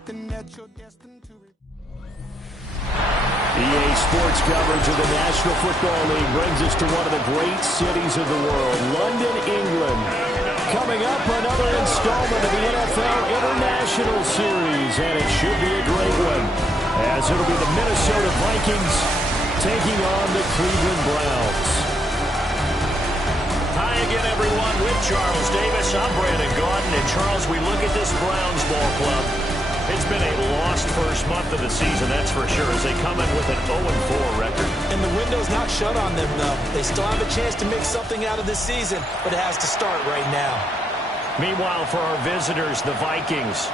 something that you're destined to. EA Sports coverage of the National Football League brings us to one of the great cities of the world, London, England. Coming up, another installment of the NFL International Series, and it should be a great one, as it'll be the Minnesota Vikings taking on the Cleveland Browns. Hi again, everyone, with Charles Davis. I'm Brandon Gaudin, and Charles, we look at this Browns ball club. It's been a lost first month of the season, that's for sure, as they come in with an 0-4 record. And the window's not shut on them, though. They still have a chance to make something out of this season, but it has to start right now. Meanwhile, for our visitors, the Vikings,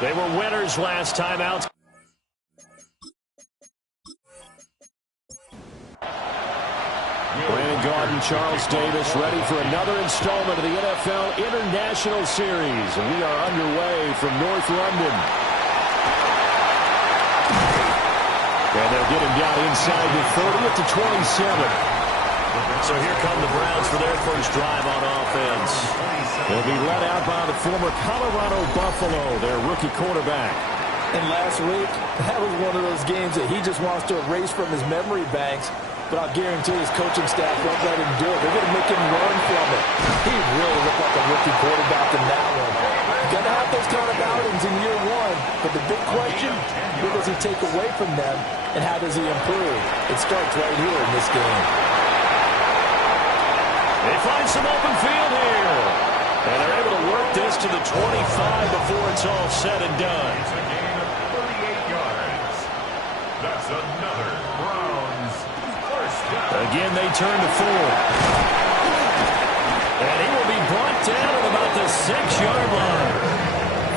they were winners last time out. Brandon Gaudin, Charles Davis, ready for another installment of the NFL International Series. And we are underway from North London. And they'll get him down inside the 30 at the 27. So here come the Browns for their first drive on offense. They'll be led out by the former Colorado Buffalo, their rookie quarterback. And last week, that was one of those games that he just wants to erase from his memory banks. But I'll guarantee his coaching staff won't let him do it. They're going to make him learn from it. He really looked like a rookie quarterback in that one. You're going to have those kind of outings in year one. But the big question, what does he take away from them, and how does he improve? It starts right here in this game. They find some open field here. And they're able to work this to the 25 before it's all said and done. It's a gain of 38 yards. That's another Browns first down. Again, they turn to forward. And he will be brought down at about the 6-yard line.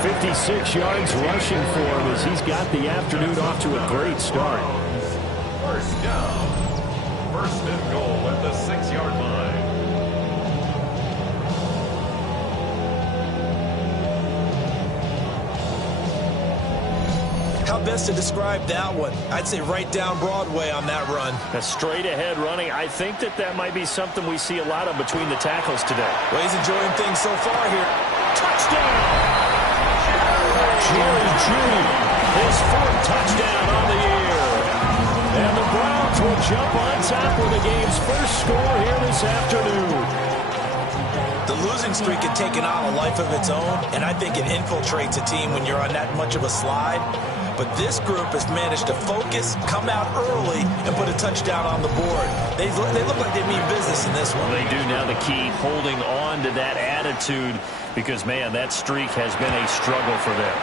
56 yards rushing for him as he's got the afternoon off to a great start. First down. First and goal at the 6-yard line. How best to describe that one? I'd say right down Broadway on that run. A straight-ahead running. I think that might be something we see a lot of between the tackles today. Well, he's enjoying things so far here. Touchdown! Jerry Jeudy, his fourth touchdown on the year. And the Browns will jump on top with the game's first score here this afternoon. The losing streak had taken on a life of its own, and I think it infiltrates a team when you're on that much of a slide. But this group has managed to focus, come out early, and put a touchdown on the board. They look like they mean business in this one. They do. Now the key, holding on to that attitude, because, man, that streak has been a struggle for them.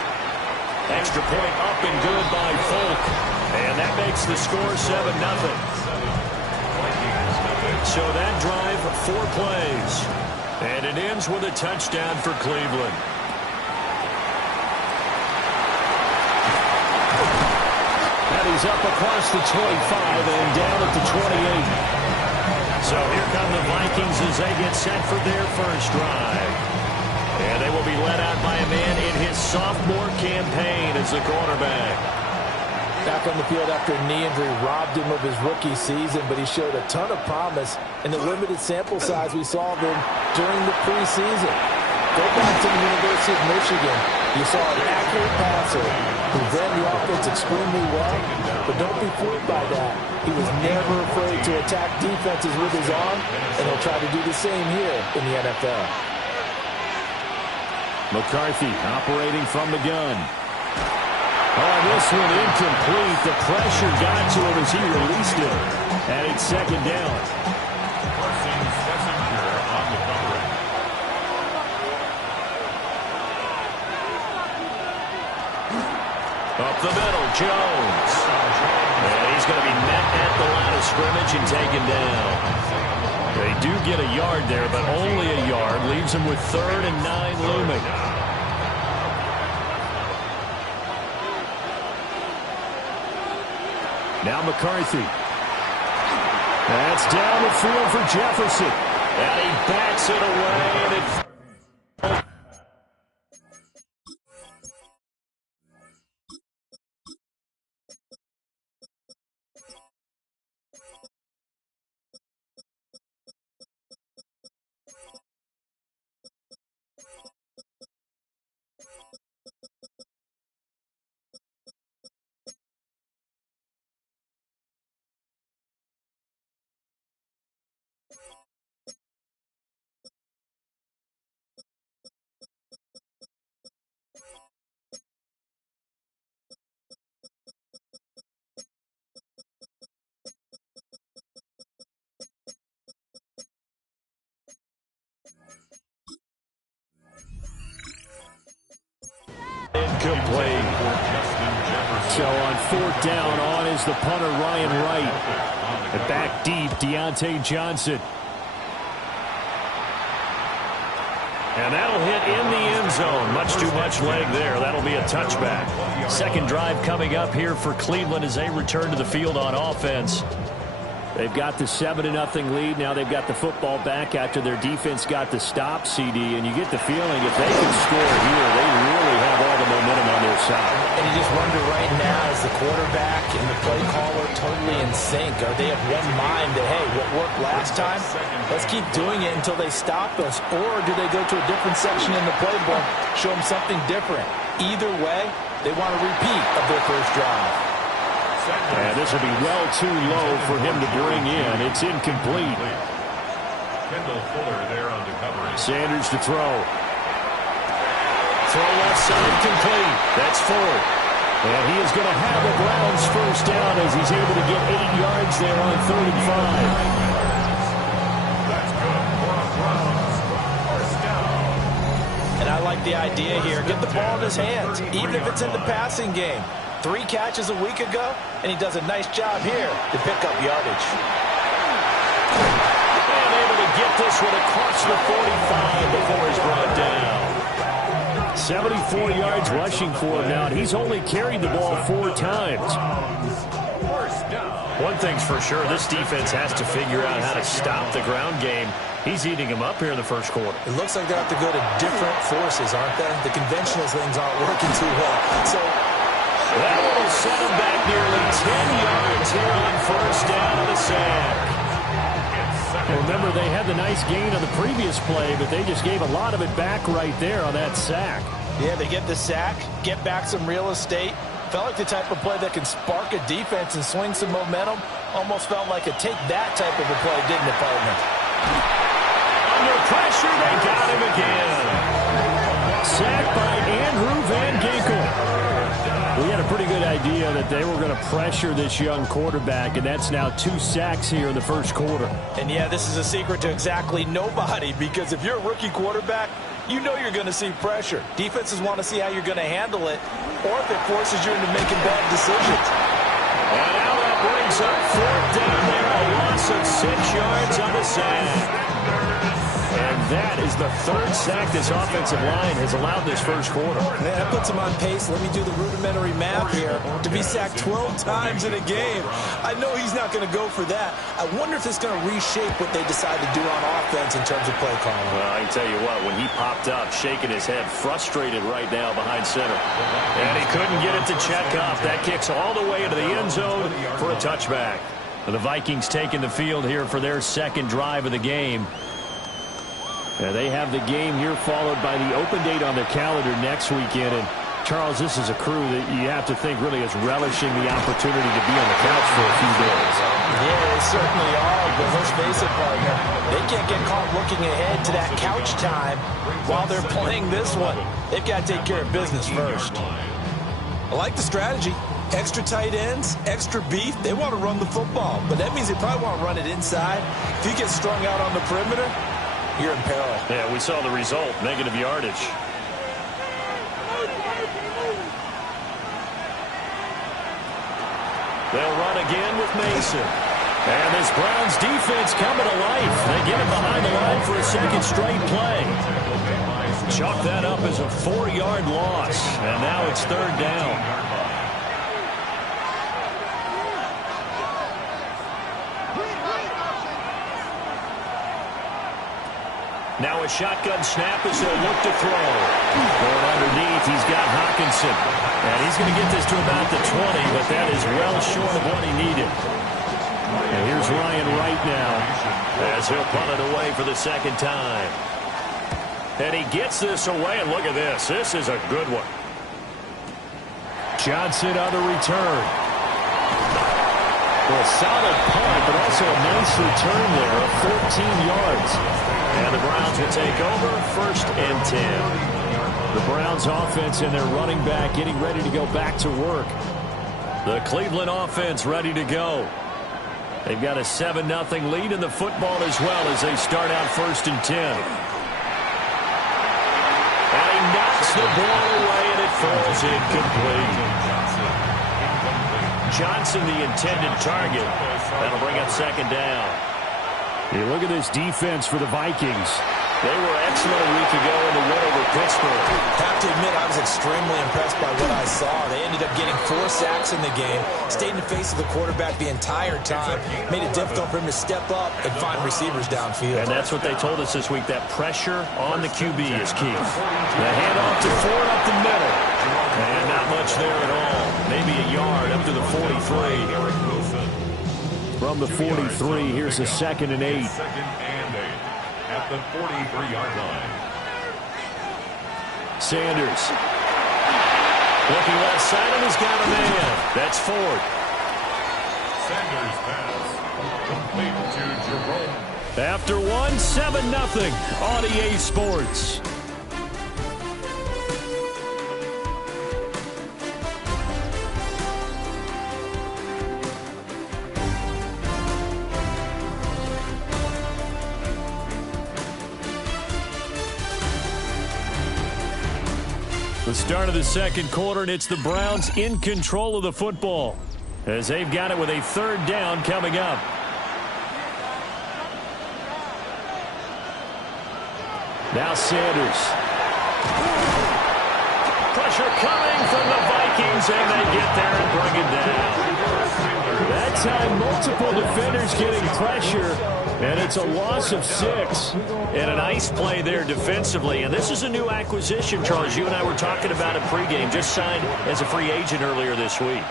Extra point up and good by Folk. And that makes the score 7-0. So that drive, 4 plays. And it ends with a touchdown for Cleveland. And he's up across the 25 and down at the 28. So here come the Vikings as they get set for their first drive. And they will be led out by a man in his sophomore campaign as the quarterback. Back on the field after a knee injury robbed him of his rookie season, but he showed a ton of promise in the limited sample size we saw of him during the preseason. Go back to the University of Michigan. You saw an accurate passer who ran the offense extremely well, but don't be fooled by that. He was never afraid to attack defenses with his arm, and he'll try to do the same here in the NFL. McCarthy operating from the gun. Oh, this one incomplete. The pressure got to him as he released it. And it's second down. Forcing Schlesinger on the coverage. Up the middle, Jones. And he's going to be met at the line of scrimmage and taken down. They do get a yard there, but only a yard. Leaves him with 3rd and 9 looming. Now McCarthy. That's down the field for Jefferson. And he backs it away. And it incomplete. So on fourth down, on is the punter, Ryan Wright. And back deep, Deontay Johnson. And that'll hit in the end zone. Much too much leg there. That'll be a touchback. Second drive coming up here for Cleveland as they return to the field on offense. They've got the 7-0 lead. Now they've got the football back after their defense got the stop, CD. And you get the feeling if they can score here, they really have all the momentum on their side. And you just wonder right now, is the quarterback and the play caller totally in sync? Are they of one mind that, hey, what worked last time, let's keep doing it until they stop us? Or do they go to a different section in the playbook, show them something different? Either way, they want a repeat of their first drive. And this will be well too low for him to bring in. It's incomplete. Kendall Fuller there on the coverage. Sanders to throw. Throw left side complete. That's full. And he is going to have the Browns first down as he's able to get 8 yards there on 3rd and 5. That's good for a Browns first down. And I like the idea here. Get the ball in his hands, even if it's in the passing game. 3 catches a week ago, and he does a nice job here to pick up yardage. And able to get this one across the 45 before he's brought down. 74 yards rushing for him now, and he's only carried the ball 4 times. One thing's for sure, this defense has to figure out how to stop the ground game. He's eating him up here in the first quarter. It looks like they have to go to different forces, aren't they? The conventional things aren't working too well. So that will set him back nearly 10 yards here on first down of the sack. Remember, they had the nice gain on the previous play, but they just gave a lot of it back right there on that sack. Yeah, they get the sack, get back some real estate. Felt like the type of play that can spark a defense and swing some momentum. Almost felt like a take that type of a play, didn't it, partner? Under pressure, they got him again. Sacked by Andrew Van Ginkel. We had a pretty good idea that they were going to pressure this young quarterback, and that's now 2 sacks here in the first quarter. And, yeah, this is a secret to exactly nobody, because if you're a rookie quarterback, you know you're going to see pressure. Defenses want to see how you're going to handle it, or if it forces you into making bad decisions. And now that brings up 4th down there, a loss of 6 yards on the sack. And that is the 3rd sack this offensive line has allowed this first quarter. Man, that puts him on pace. Let me do the rudimentary math here. To be sacked 12 times in a game, I know he's not going to go for that. I wonder if it's going to reshape what they decide to do on offense in terms of play calling. Well, I can tell you what, when he popped up, shaking his head, frustrated right now behind center. And he couldn't get it to check up. That kicks all the way into the end zone for a touchback. The Vikings taking the field here for their second drive of the game. They have the game here followed by the open date on their calendar next weekend. And, Charles, this is a crew that you have to think really is relishing the opportunity to be on the couch for a few days. Yeah, they certainly are, but let's face it, partner. They can't get caught looking ahead to that couch time while they're playing this one. They've got to take care of business first. I like the strategy. Extra tight ends, extra beef. They want to run the football, but that means they probably want to run it inside. If you get strung out on the perimeter, you're in peril. Yeah, we saw the result, negative yardage. They'll run again with Mason. And this Browns defense coming to life. They get him behind the line for a second straight play. Chalk that up as a 4-yard loss. And now it's 3rd down. Now a shotgun snap as they'll look to throw. Going underneath, he's got Hawkinson. And he's going to get this to about the 20, but that is well short of what he needed. And here's Ryan Wright now, as he'll punt it away for the second time. And he gets this away, and look at this. This is a good one. Johnson on the return. Well, a solid punt, but also a nice return there of 14 yards. And the Browns will take over 1st and 10. The Browns offense and their running back getting ready to go back to work. The Cleveland offense ready to go. They've got a 7-0 lead in the football as well as they start out 1st and 10. And he knocks the ball away, and it falls incomplete. Johnson, the intended target. That'll bring up second down. Hey, look at this defense for the Vikings. They were excellent a week ago in the win over Pittsburgh. Have to admit, I was extremely impressed by what I saw. They ended up getting 4 sacks in the game, stayed in the face of the quarterback the entire time, made it difficult for him to step up and find receivers downfield. And that's what they told us this week, that pressure on the QB is key. The handoff to Ford up the middle. And not much there at all. Maybe a yard up to the 43. From the 43, here's a 2nd and 8. At the 43-yard line. Sanders. Looking left side, and he's got a man. That's Ford. Sanders pass. Complete to Jerome. After 1, 7-0 on EA Sports. The start of the second quarter, and it's the Browns in control of the football as they've got it with a 3rd down coming up. Now Sanders. Pressure coming from the Vikings, and they get there and bring it down. That time, multiple defenders getting pressure, and it's a loss of 6. And a nice play there defensively. And this is a new acquisition, Charles. You and I were talking about it pregame. Just signed as a free agent earlier this week.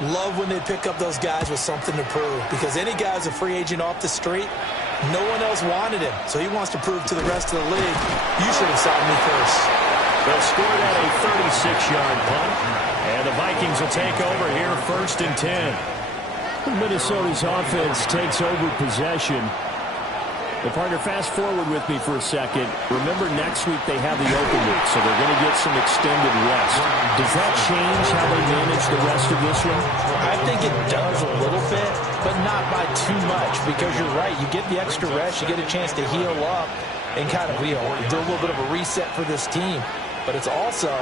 Love when they pick up those guys with something to prove, because any guy's a free agent off the street, no one else wanted him. So he wants to prove to the rest of the league, you should have signed me first. They'll score at a 36-yard punt. And the Vikings will take over here 1st and 10. Minnesota's offense takes over possession. The partner, fast forward with me for a second. Remember, next week they have the open week, so they're going to get some extended rest. Does that change how they manage the rest of this one? I think it does a little bit, but not by too much, because you're right. You get the extra rest, you get a chance to heal up and kind of, do a little bit of a reset for this team. But it's also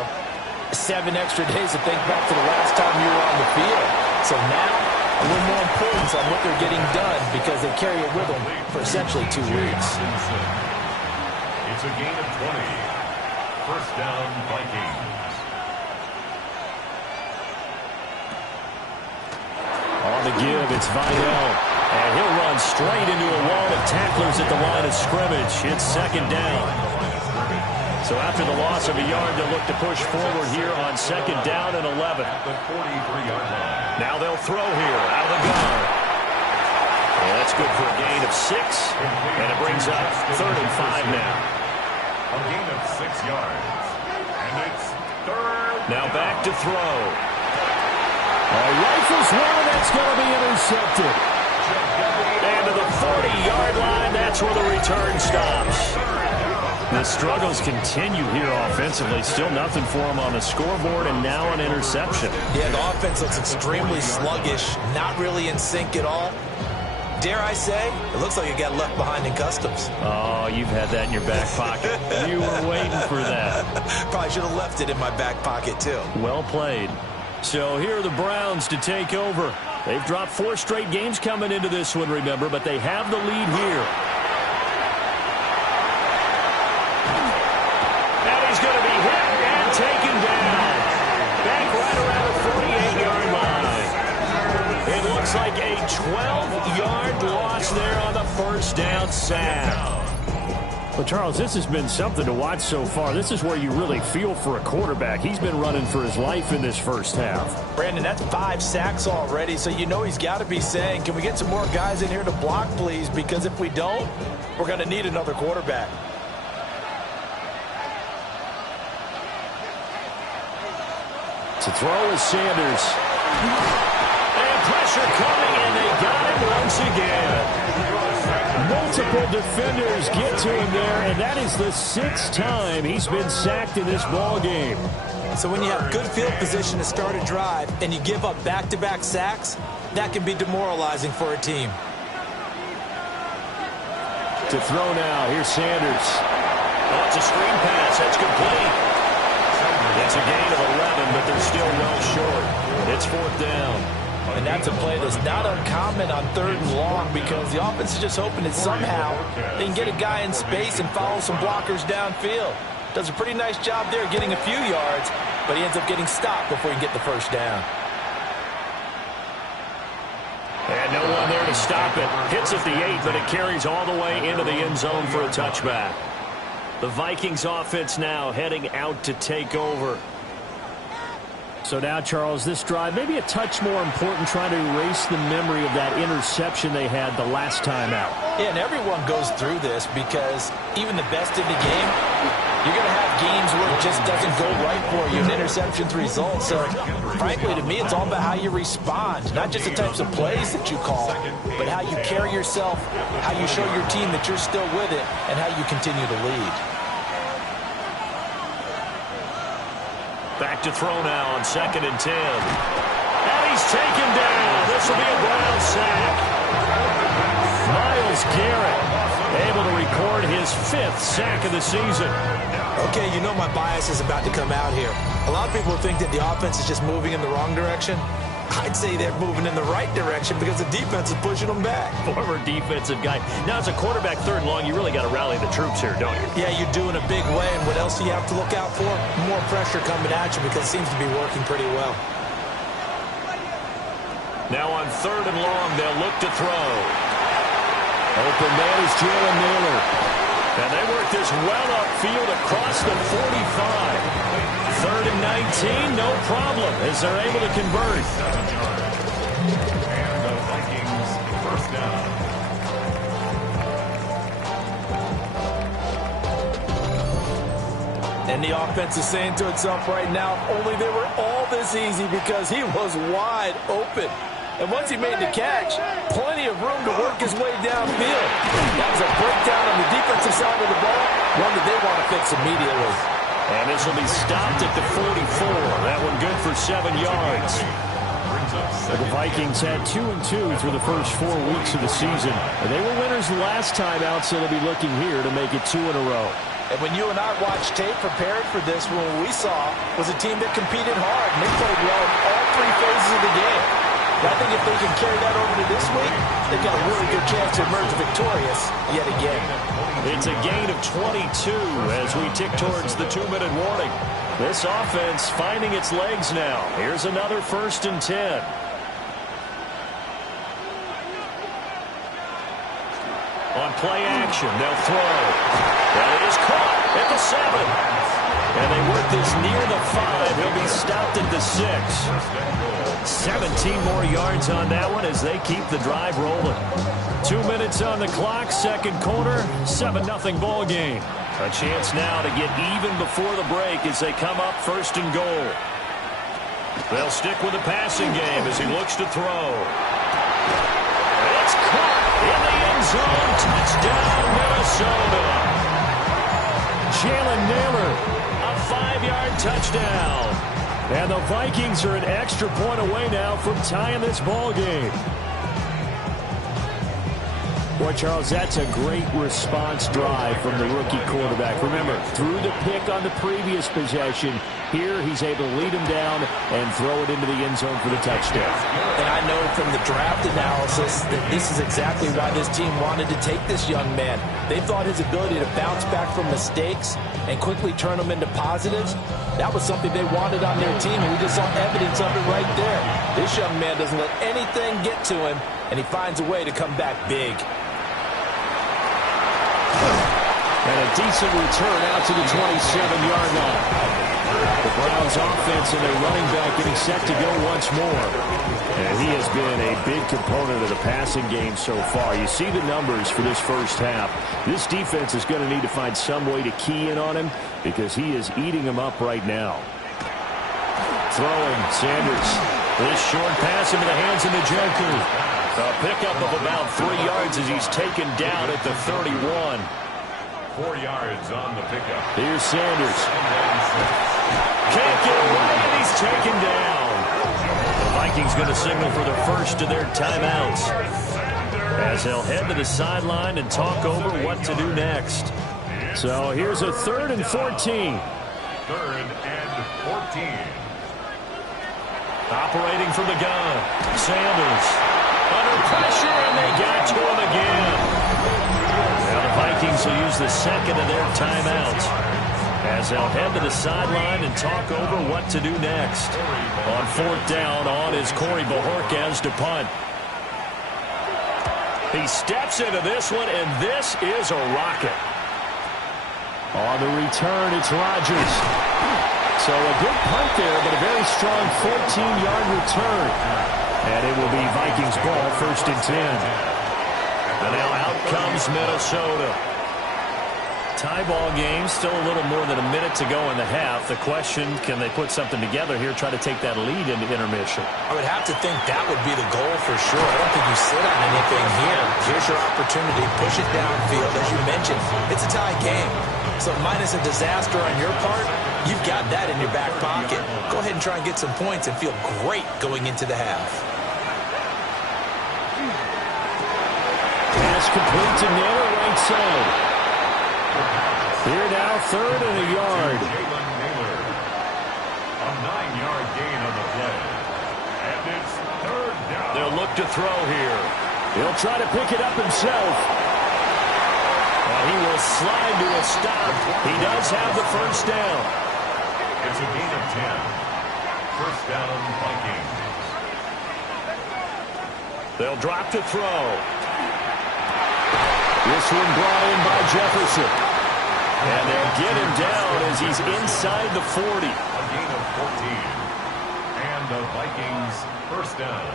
7 extra days to think back to the last time you were on the field. So now, a little more importance on what they're getting done, because they carry it with them for essentially 2 weeks. It's a gain of 20. 1st down, Vikings. On the give, it's Vidal. And he'll run straight into a wall of tacklers at the line of scrimmage. It's 2nd down. So after the loss of a yard, they'll look to push forward here on 2nd down and 11. At the 43-yard line. Now they'll throw here out of the gun. And that's good for a gain of 6. And it brings up 3rd and 5 now. A gain of 6 yards. And it's 3rd. Now back to throw. Rifles one, that's going to be intercepted. And to the 40-yard line, that's where the return stops. The struggles continue here offensively. Still nothing for them on the scoreboard, and now an interception. Yeah, the offense looks extremely sluggish, not really in sync at all. Dare I say, it looks like it got left behind in customs. Oh, you've had that in your back pocket. You were waiting for that. Probably should have left it in my back pocket, too. Well played. So here are the Browns to take over. They've dropped 4 straight games coming into this one, remember, but they have the lead here. Taken down. Back right around the 48-yard line. It looks like a 12-yard loss there on the 1st down sack. Well, Charles, this has been something to watch so far. This is where you really feel for a quarterback. He's been running for his life in this first half. Brandon, that's 5 sacks already, so you know he's got to be saying, can we get some more guys in here to block, please? Because if we don't, we're going to need another quarterback. To throw is Sanders. And pressure coming, and they got him once again. Multiple defenders get to him there, and that is the 6th time he's been sacked in this ball game. So when you have good field position to start a drive and you give up back-to-back sacks, that can be demoralizing for a team. To throw now, here's Sanders. Oh, it's a screen pass. That's complete. It's a gain of 11. It's fourth down. And that's a play that's not uncommon on 3rd and long because the offense is just hoping that somehow they can get a guy in space and follow some blockers downfield. Does a pretty nice job there getting a few yards, but he ends up getting stopped before he can get the first down. And no one there to stop it. Hits at the 8, but it carries all the way into the end zone for a touchback. The Vikings offense now heading out to take over. So now, Charles, this drive maybe a touch more important, trying to erase the memory of that interception they had the last time out. Yeah, and everyone goes through this because even the best in the game, you're going to have games where it just doesn't go right for you and interceptions result. So, frankly, to me, it's all about how you respond, not just the types of plays that you call, but how you carry yourself, how you show your team that you're still with it, and how you continue to lead. Back to throw now on 2nd and 10. And he's taken down. This will be a Brown sack. Myles Garrett able to record his 5th sack of the season. Okay, you know my bias is about to come out here. A lot of people think that the offense is just moving in the wrong direction. I'd say they're moving in the right direction because the defense is pushing them back. Former defensive guy. Now, as a quarterback 3rd and long, you really got to rally the troops here, don't you? Yeah, you do in a big way. And what else do you have to look out for? More pressure coming at you because it seems to be working pretty well. Now on 3rd and long, they'll look to throw. Open man is Jalen Naylor. And they work this well upfield across the 45. 3rd and 19, no problem, as they're able to convert. And the Vikings first down. And the offense is saying to itself right now, only they were all this easy because he was wide open. And once he made the catch, plenty of room to work his way downfield. That was a breakdown on the defensive side of the ball, one that they want to fix immediately. And this will be stopped at the 44. That one good for 7 yards. The Vikings had 2-2 through the first 4 weeks of the season. And they were winners last time out, so they'll be looking here to make it 2 in a row. And when you and I watched tape prepared for this, what we saw was a team that competed hard, and they played well in all 3 phases of the game. But I think if they can carry that over to this week, they've got a really good chance to emerge victorious yet again. It's a gain of 22 as we tick towards the 2-minute warning. This offense finding its legs now. Here's another 1st and 10. On play action, they'll throw. That is caught at the 7. And they work this near the 5. He'll be stopped at the 6. 17 more yards on that one as they keep the drive rolling. 2 minutes on the clock, 2nd quarter, 7-0 ball game. A chance now to get even before the break as they come up 1st and goal. They'll stick with the passing game as he looks to throw. It's caught in the end zone. Touchdown, Minnesota. Jalen Naylor. A 5-yard touchdown. And the Vikings are an extra point away now from tying this ball game. Boy, Charles, that's a great response drive from the rookie quarterback. Remember, threw the pick on the previous possession. Here, he's able to lead him down and throw it into the end zone for the touchdown. And I know from the draft analysis that this is exactly why this team wanted to take this young man. They thought his ability to bounce back from mistakes and quickly turn them into positives, that was something they wanted on their team, and we just saw evidence of it right there. This young man doesn't let anything get to him, and he finds a way to come back big. And a decent return out to the 27-yard line. The Browns offense and their running back getting set to go once more. And he has been a big component of the passing game so far. You see the numbers for this first half. This defense is going to need to find some way to key in on him because he is eating them up right now. Throwing, Sanders. This short pass into the hands of the Joker. A pickup of about 3 yards as he's taken down at the 31. 4 yards on the pickup. Here's Sanders. Can't get away, and he's taken down. The Vikings going to signal for the first of their timeouts as they'll head to the sideline and talk over what to do next. So here's a 3rd and 14. 3rd and 14. Operating from the gun. Sanders. Under pressure, and they got to him again. Now the Vikings will use the second of their timeouts as they'll head to the sideline and talk over what to do next. On fourth down, on is Corey Bojorquez to punt. He steps into this one, and this is a rocket. On the return, it's Rodgers. So a good punt there, but a very strong 14-yard return. And it will be Vikings ball, 1st and 10. And now out comes Minnesota. Tie ball game, still a little more than a minute to go in the half. The question, can they put something together here, try to take that lead into intermission? I would have to think that would be the goal for sure. I don't think you sit on anything here. Here's your opportunity. Push it downfield. As you mentioned, it's a tie game. So minus a disaster on your part, you've got that in your back pocket. Go ahead and try and get some points and feel great going into the half. Pass complete to Naylor, right side. Here now, 3rd and a yard. A 9-yard gain on the play. And it's 3rd down. They'll look to throw here. He'll try to pick it up himself. And he will slide to a stop. He does have the 1st down. It's a gain of 10. 1st down, Vikings. They'll drop to throw. This one brought in by Jefferson. And they'll get him down as he's inside the 40. A gain of 14. And the Vikings 1st down.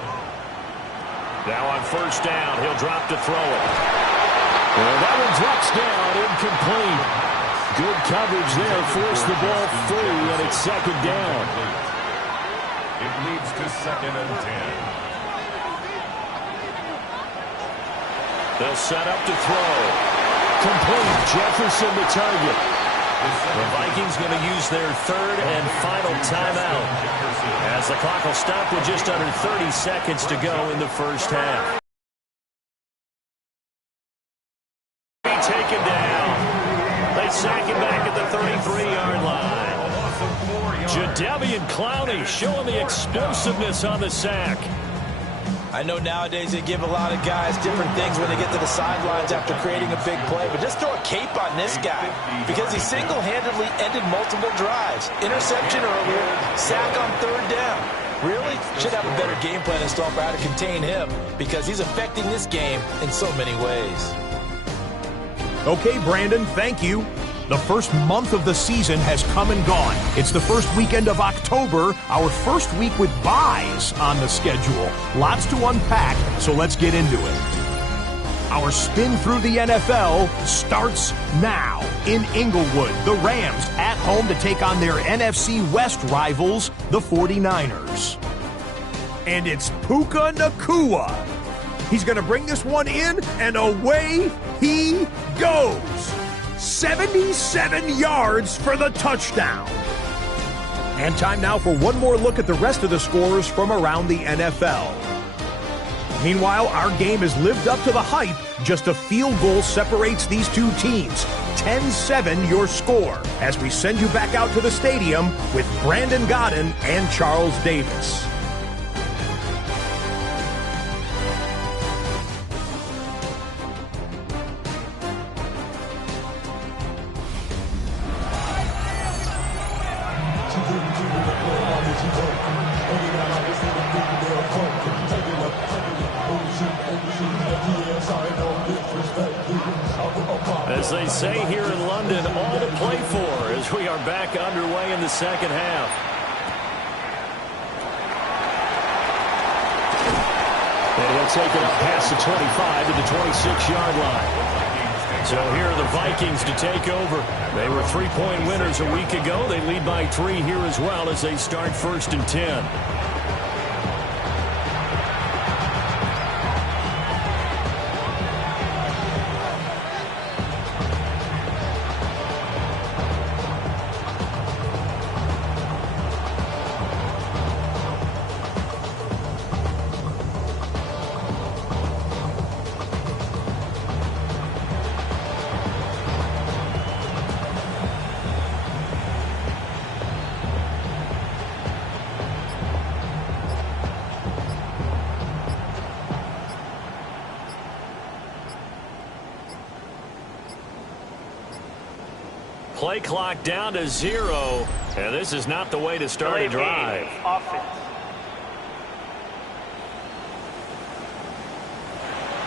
Now on 1st down, he'll drop to throw it. Well, that one drops down, incomplete. Good coverage there, forced the ball free, and it's 2nd down. It leads to 2nd and 10. They'll set up to throw. Complete. Jefferson the target. The Vikings going to use their 3rd and final timeout as the clock will stop with just under 30 seconds to go in the 1st half. Taken down. They sack him back at the 33-yard line. Jadeveon Clowney showing the explosiveness on the sack. I know nowadays they give a lot of guys different things when they get to the sidelines after creating a big play, but just throw a cape on this guy because he single-handedly ended multiple drives. Interception earlier, sack on 3rd down. Really? Should have a better game plan installed for how to contain him because he's affecting this game in so many ways. Okay, Brandon, thank you. The first month of the season has come and gone. It's the first weekend of October, our first week with byes on the schedule. Lots to unpack, so let's get into it. Our spin through the NFL starts now. In Inglewood, the Rams at home to take on their NFC West rivals, the 49ers. And it's Puka Nacua. He's going to bring this one in, and away he goes. 77 yards for the touchdown. And time now for one more look at the rest of the scores from around the NFL. Meanwhile, our game has lived up to the hype. Just a field goal separates these two teams. 10-7 your score as we send you back out to the stadium with Brandon Godden and Charles Davis. As they say here in London, all to play for as we are back underway in the 2nd half. And he'll take it up past the 25 to the 26-yard line. So here are the Vikings to take over. They were 3-point winners a week ago. They lead by 3 here as well as they start 1st and 10. clock down to 0. And this is not the way to start a drive. Offense.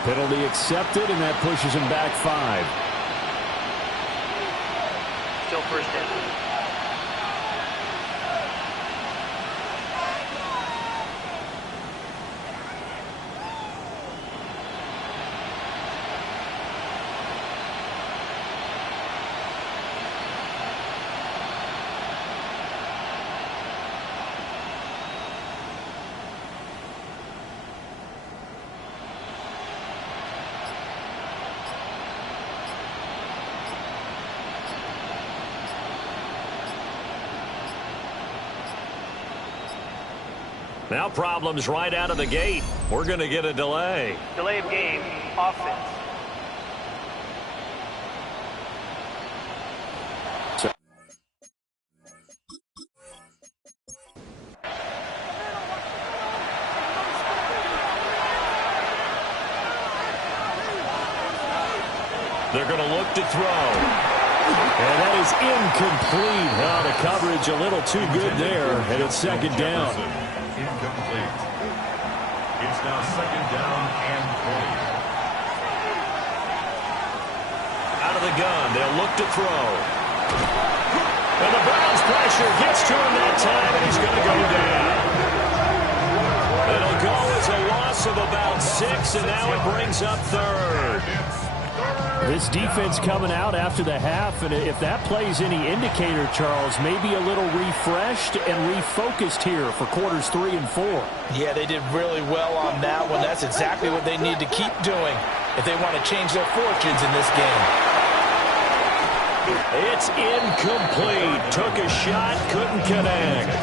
Penalty accepted, and that pushes him back 5. Still first down. Now problems right out of the gate. We're going to get a delay. Delay of game. Offense. They're going to look to throw. And that is incomplete. Oh, the coverage a little too good there, and it's second down. Incomplete. It's now second down and 20. Out of the gun, they'll look to throw. And the Browns pressure gets to him that time, and he's going to go down. It'll go as a loss of about 6, and now it brings up third. This defense coming out after the half, and if that plays any indicator, Charles, maybe a little refreshed and refocused here for quarters 3 and 4. Yeah, they did really well on that one. That's exactly what they need to keep doing if they want to change their fortunes in this game. It's incomplete. Took a shot, couldn't connect.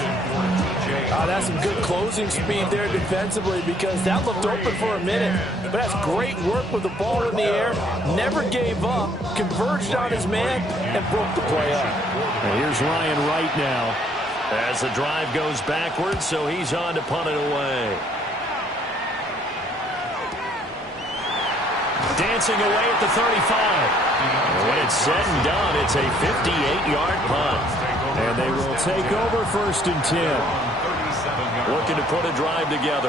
That's some good closing speed there defensively, because that looked open for a minute. But that's great work with the ball in the air. Never gave up, converged on his man, and broke the play up. And here's Ryan Wright now. As the drive goes backwards, so he's on to punt it away. Dancing away at the 35. When it's said and done, it's a 58-yard punt. And they will take over 1st and 10. Looking to put a drive together.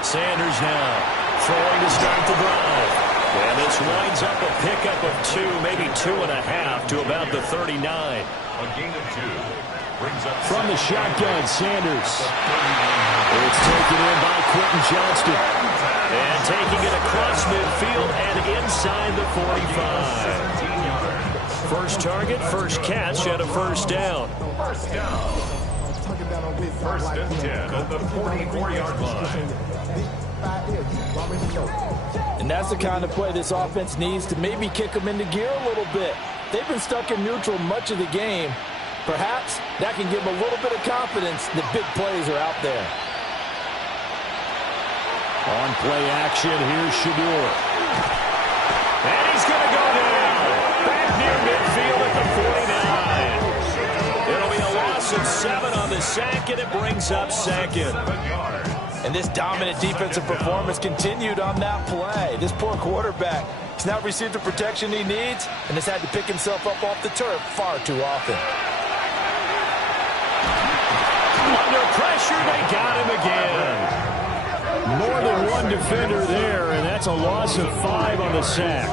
Sanders now throwing to start the drive. And this winds up a pickup of 2, maybe 2.5 to about the 39. A gain of 2. Brings up from the shotgun, Sanders. It's taken in by Quentin Johnston. And taking it across midfield and inside the 45. First target, first catch, and a first down. First down. First and 10 at the 44-yard line. And that's the kind of play this offense needs to maybe kick them into gear a little bit. They've been stuck in neutral much of the game. Perhaps that can give them a little bit of confidence that big plays are out there. On play action, here's Shadur. And he's going to go down. Back near midfield at the 49. It'll be a loss of 7 on the sack, and it brings up second. And this dominant defensive performance continued on that play. This poor quarterback has not received the protection he needs and has had to pick himself up off the turf far too often. Under pressure, they got him again. More than one defender there, and that's a loss of 5 on the sack.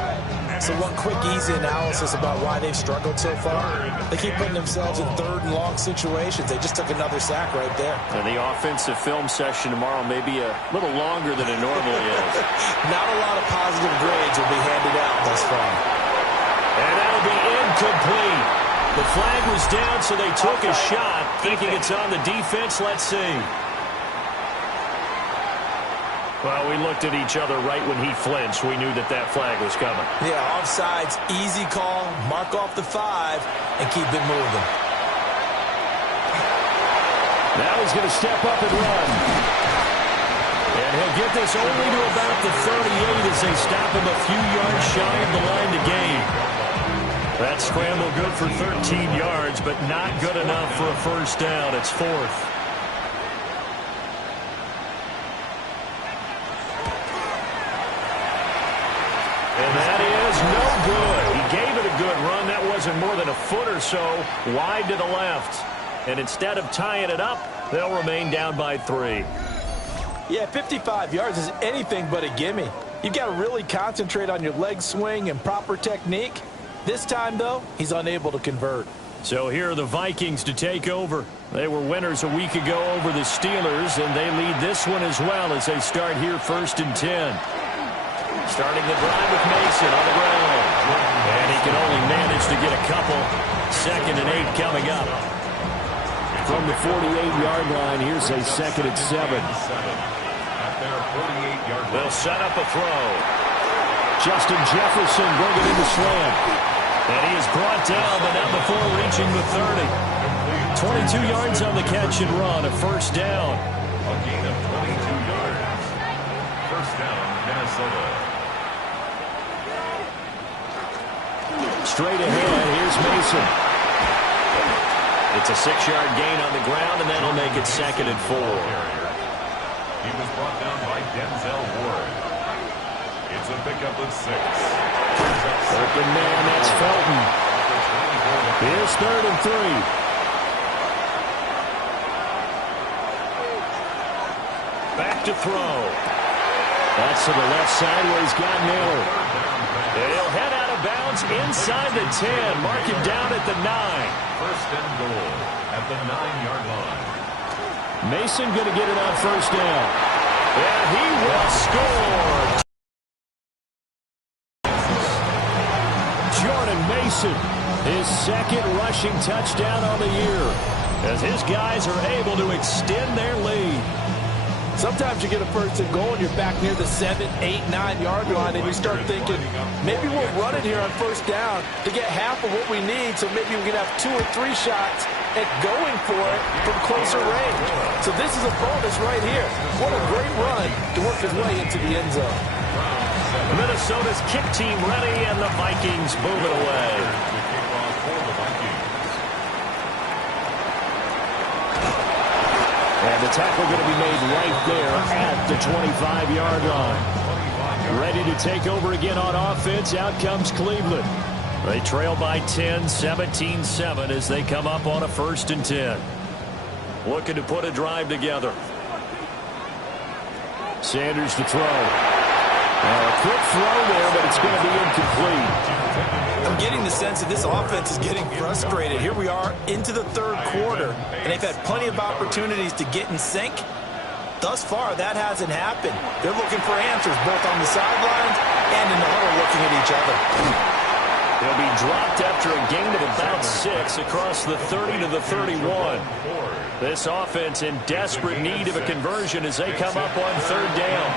So one quick, easy analysis about why they've struggled so far. They keep putting themselves in third and long situations. They just took another sack right there. And the offensive film session tomorrow may be a little longer than it normally is. Not a lot of positive grades will be handed out thus far. And that'll be incomplete. The flag was down, so they took a shot, thinking it's on the defense. Let's see. Well, we looked at each other right when he flinched. We knew that that flag was coming. Yeah, offsides, easy call, mark off the 5, and keep it moving. Now he's going to step up and run. And he'll get this only to about the 38 as they stop him a few yards shy of the line to gain. That scramble good for 13 yards, but not good enough for a first down. It's 4th. And that is no good. He gave it a good isn't more than a foot or so wide to the left. And instead of tying it up, they'll remain down by 3. Yeah, 55 yards is anything but a gimme. You've got to really concentrate on your leg swing and proper technique. This time, though, he's unable to convert. So here are the Vikings to take over. They were winners a week ago over the Steelers, and they lead this one as well as they start here 1st and 10. Starting the drive with Mason on the ground. And he can only manage to get a couple. 2nd and 8 coming up. From the 48-yard line, here's a 2nd and 7. They'll set up a throw. Justin Jefferson bringing in the slant. And he is brought down, but not before reaching the 30. 22 yards on the catch and run, a 1st down. A gain of 22 yards. 1st down, Minnesota. Straight ahead, here's Mason. It's a 6-yard gain on the ground, and that'll make it 2nd and 4. He was brought down by Denzel Ward. It's a pickup of 6. Open man, that's Felton. Here's 3rd and 3. Back to throw. That's to the left side where he's got Naylor. He'll head out of bounds inside the 10. Mark him down at the 9. 1st and goal at the 9-yard line. Mason going to get it on 1st down. And he will score. Jordan Mason, his 2nd rushing touchdown on the year, as his guys are able to extend their lead. Sometimes you get a 1st and goal and you're back near the 7, 8, 9-yard line, and you start thinking, maybe we'll run it here on 1st down to get half of what we need, so maybe we can have 2 or 3 shots at going for it from closer range. So this is a bonus right here. What a great run to work his way into the end zone. Minnesota's kick team ready, and the Vikings move it away. And the tackle going to be made right there at the 25-yard line. Ready to take over again on offense. Out comes Cleveland. They trail by 10, 17-7 as they come up on a 1st and 10. Looking to put a drive together. Sanders to throw. A quick throw there, but it's going to be incomplete. I'm getting the sense that this offense is getting frustrated. Here we are into the 3rd quarter, and they've had plenty of opportunities to get in sync. Thus far, that hasn't happened. They're looking for answers both on the sidelines and in the huddle looking at each other. They'll be dropped after a gain of about 6 across the 30 to the 31. This offense in desperate need of a conversion as they come up on 3rd down.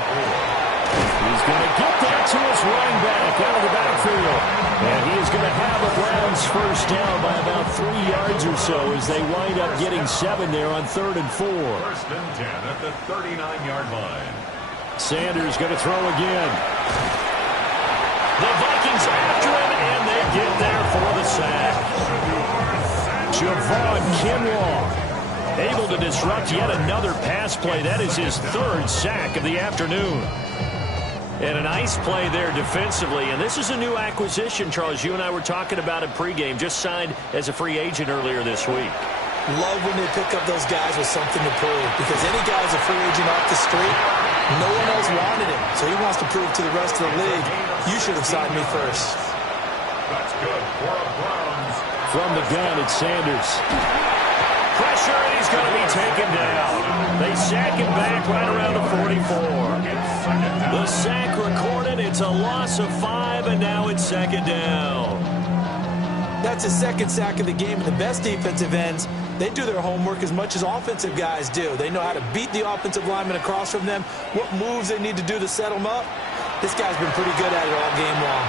He's going to get that to his running back out of the backfield. And he is going to have the Browns 1st down by about 3 yards or so as they wind up getting 7 there on 3rd and 4. 1st and 10 at the 39-yard line. Sanders going to throw again. The Vikings after him, and they get there for the sack. Javon Kinlaw able to disrupt yet another pass play. That is his 3rd sack of the afternoon. And a nice play there defensively. And this is a new acquisition, Charles. You and I were talking about it pregame. Just signed as a free agent earlier this week. Love when they pick up those guys with something to prove. Because any guy's a free agent off the street, no one else wanted him. So he wants to prove to the rest of the league, you should have signed me first. That's good for the Browns. From the gun, it's Sanders. Pressure, and he's going to be taken down. They sack him back right around the 44. The sack recorded. It's a loss of 5, and now it's 2nd down. That's his 2nd sack of the game, and the best defensive ends, they do their homework as much as offensive guys do. They know how to beat the offensive lineman across from them, what moves they need to do to set them up. This guy's been pretty good at it all game long.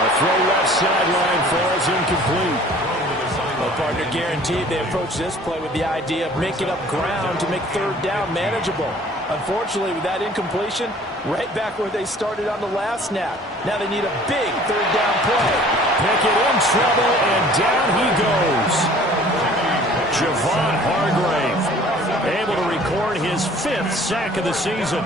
A throw left sideline falls incomplete. Well, partner, guaranteed they approach this play with the idea of making up ground to make 3rd down manageable. Unfortunately, with that incompletion, right back where they started on the last snap. Now they need a big 3rd down play. Pickett in trouble, and down he goes. Javon Hargrave able to record his 5th sack of the season.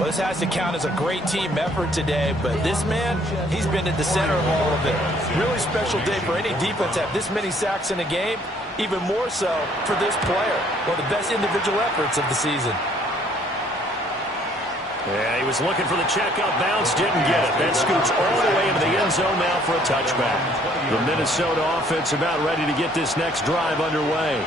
Well, this has to count as a great team effort today, but this man, he's been at the center of all of it. Really special day for any defense to have this many sacks in a game, even more so for this player. One of the best individual efforts of the season. Yeah, he was looking for the checkout bounce, didn't get it. That scoots all the way into the end zone now for a touchback. The Minnesota offense about ready to get this next drive underway.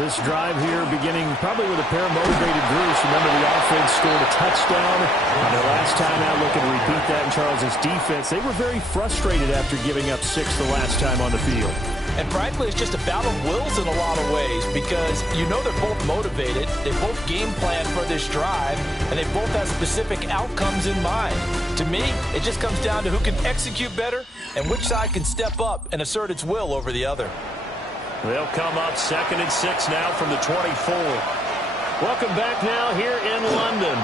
This drive here beginning probably with a pair of motivated groups. Remember, the offense scored a touchdown on their last time out, looking to repeat that in Charles' defense. They were very frustrated after giving up 6 the last time on the field. And frankly, it's just a battle of wills in a lot of ways because you know they're both motivated, they both game plan for this drive, and they both have specific outcomes in mind. To me, it just comes down to who can execute better and which side can step up and assert its will over the other. They'll come up 2nd and 6 now from the 24. Welcome back now here in London.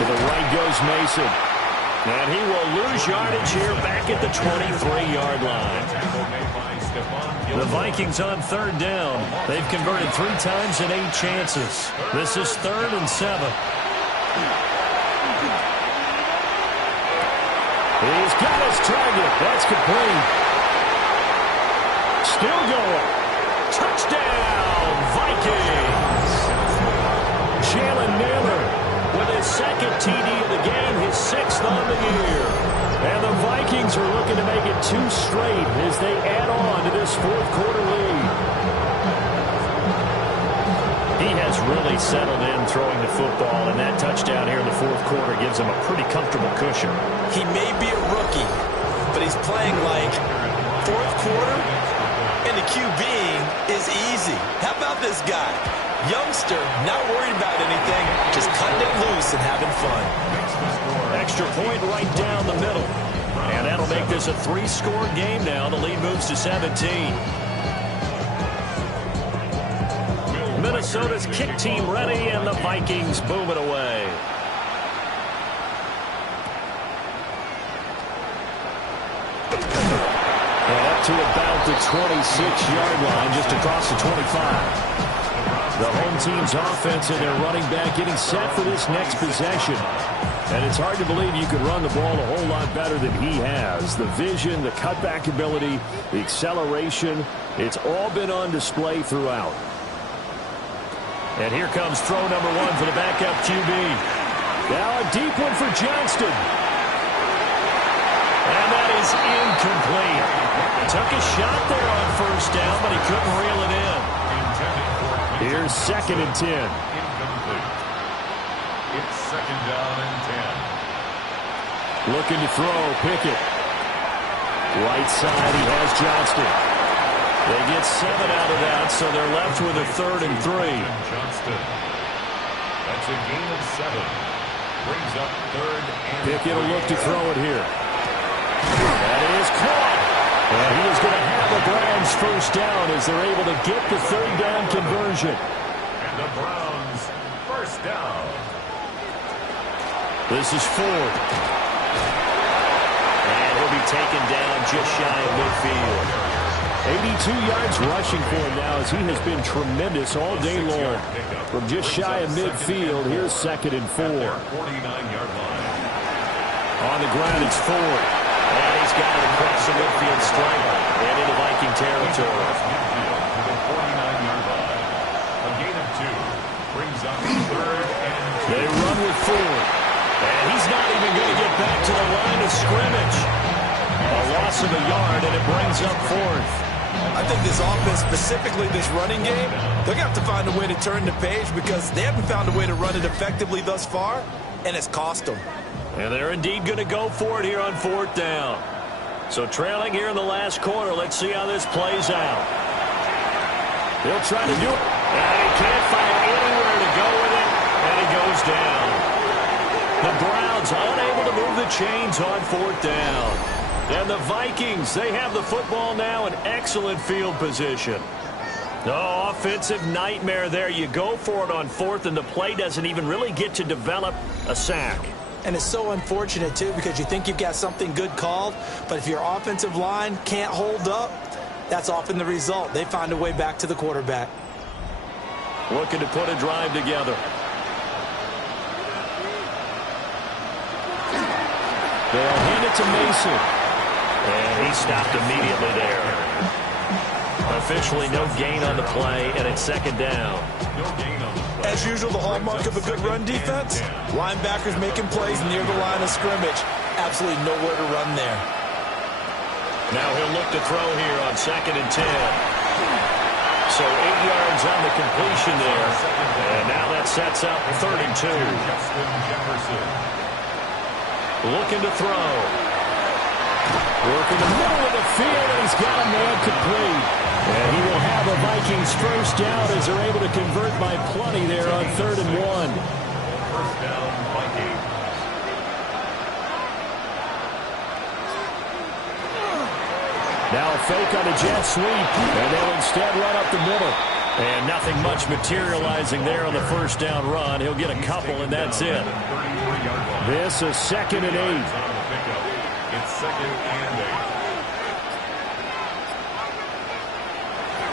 To the right goes Mason. And he will lose yardage here back at the 23-yard line. The Vikings on 3rd down. They've converted 3 times in 8 chances. This is 3rd and 7. He's got his target. That's complete. Still going. Touchdown, Vikings. Jalen Naylor with his 2nd TD of the game, his 6th on the year. And the Vikings are looking to make it 2 straight as they add on to this 4th quarter lead. He has really settled in throwing the football, and that touchdown here in the 4th quarter gives him a pretty comfortable cushion. He may be a rookie, but he's playing like 4th quarter, and the QBing is easy. How about this guy? Youngster, not worried about anything, just cutting it loose and having fun. Extra point right down the middle. And that'll make this a 3-score game now. The lead moves to 17. Minnesota's kick team ready, and the Vikings boom it away. And up to about the 26-yard line, just across the 25. The home team's offense and their running back getting set for this next possession. And it's hard to believe you could run the ball a whole lot better than he has. The vision, the cutback ability, the acceleration, it's all been on display throughout. And here comes throw number 1 for the backup QB. Now a deep one for Johnston. And that is incomplete. Took a shot there on 1st down, but he couldn't reel it in. Here's 2nd and 10. Incomplete. It's 2nd down and 10. Looking to throw, Pickett. Right side, he has Johnston. They get 7 out of that, so they're left with a 3rd and 3. Johnston. That's a gain of 7. Brings up 3rd and Pickett will look to throw it here. That is caught. And he is going to have the Browns 1st down as they're able to get the 3rd down conversion. And the Browns 1st down. This is Ford. And he'll be taken down just shy of midfield. 82 yards rushing for him now as he has been tremendous all day long. From just shy of midfield, here's 2nd and 4. 49-yard line. On the ground, it's Ford. And he's got it across the midfield stripe and into Viking territory. Midfield to the 49-yard line. A gain of 2 brings up 3rd and 2. They run with Ford. And he's not even going to get back to the line of scrimmage. A loss of a yard, and it brings up 4th. I think this offense, specifically this running game, they're going to have to find a way to turn the page because they haven't found a way to run it effectively thus far, and it's cost them. And they're indeed going to go for it here on 4th down. So trailing here in the last quarter, let's see how this plays out. He'll try to do it, and he can't find anywhere to go with it, and he goes down. The Browns unable to move the chains on 4th down. And the Vikings, they have the football now in excellent field position. No offensive nightmare there. You go for it on 4th, and the play doesn't even really get to develop a sack. And it's so unfortunate, too, because you think you've got something good called, but if your offensive line can't hold up, that's often the result. They find a way back to the quarterback. Looking to put a drive together. They'll hand it to Mason. And he stopped immediately there. Officially no gain on the play, and it's second down. As usual, the hallmark of a good run defense, linebackers making plays near the line of scrimmage. Absolutely nowhere to run there. Now he'll look to throw here on 2nd and 10. So 8 yards on the completion there. And now that sets up 3rd and 2. Looking to throw. Working the middle of the field, and he's got a man complete. And he will have a Vikings first down as they're able to convert by plenty there on 3rd and 1. First down, Vikings. Now a fake on the jet sweep, and they'll instead run up the middle. And nothing much materializing there on the first down run. He'll get a couple, and that's it. This is 2nd and 8. It's 2nd and 8.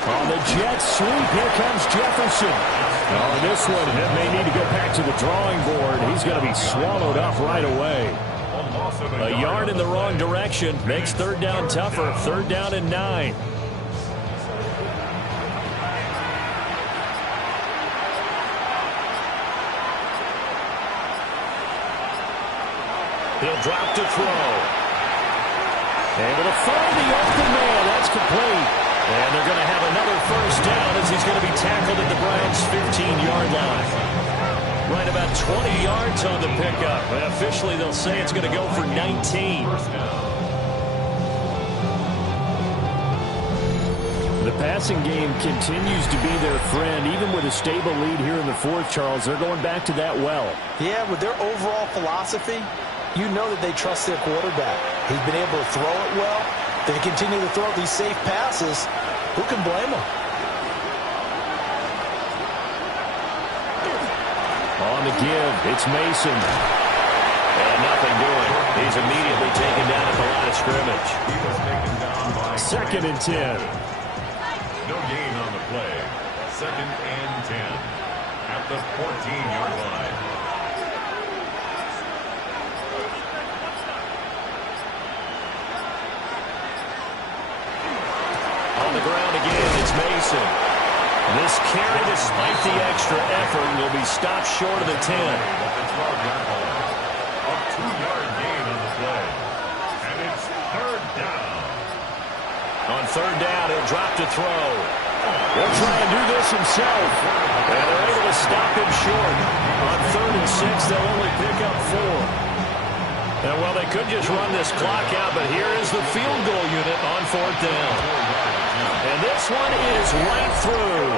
On the jet sweep, here comes Jefferson. On this one, it may need to go back to the drawing board. He's going to be swallowed up right away. A yard in the wrong direction makes 3rd down tougher. 3rd down and 9. He'll drop to throw. Able to find the open man. That's complete. And they're going to have another first down as he's going to be tackled at the Browns' 15-yard line. Right about 20 yards on the pickup. And officially, they'll say it's going to go for 19. The passing game continues to be their friend. Even with a stable lead here in the 4th, Charles, they're going back to that well. Yeah, with their overall philosophy, you know that they trust their quarterback. He's been able to throw it well. They continue to throw these safe passes. Who can blame them? On the give, it's Mason. And nothing doing. He's immediately taken down at the line of scrimmage. He was taken down by 2nd and 10. no gain on the play. 2nd and 10 at the 14-yard line. On the ground again, it's Mason. This carry, despite the extra effort, will be stopped short of the 10. At the 12-yard line. A 2-yard gain on the play. And it's 3rd down. On 3rd down, he'll drop to throw. He'll try and do this himself. And they're able to stop him short. On 3rd and 6, they'll only pick up 4. And, well, they could just run this clock out, but here is the field goal unit on 4th down. And this one is right through.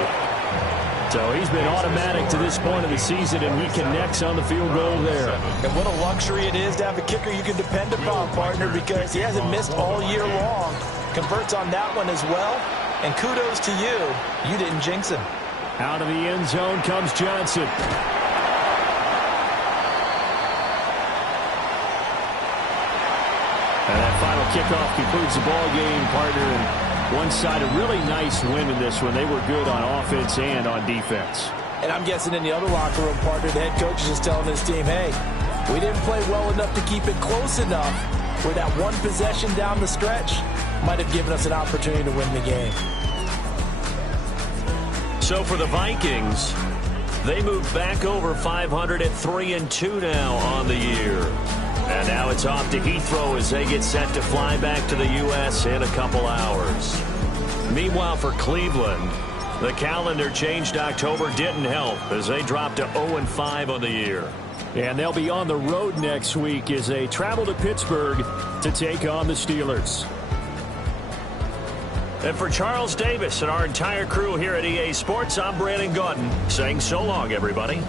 So he's been automatic to this point of the season, and he connects on the field goal there. And what a luxury it is to have a kicker you can depend upon, partner, because he hasn't missed all year long. Converts on that one as well. And kudos to you. You didn't jinx him. Out of the end zone comes Johnson. And that final kickoff concludes the ball game, partner. And one side, a really nice win in this one. They were good on offense and on defense. And I'm guessing in the other locker room, partner, the head coach is just telling his team, hey, we didn't play well enough to keep it close enough where that one possession down the stretch might have given us an opportunity to win the game. So for the Vikings, they move back over 500 at 3-2 now on the year. And now it's off to Heathrow as they get set to fly back to the U.S. in a couple hours. Meanwhile, for Cleveland, the calendar changed. October didn't help as they dropped to 0-5 on the year. And they'll be on the road next week as they travel to Pittsburgh to take on the Steelers. And for Charles Davis and our entire crew here at EA Sports, I'm Brandon Gaudin saying so long, everybody.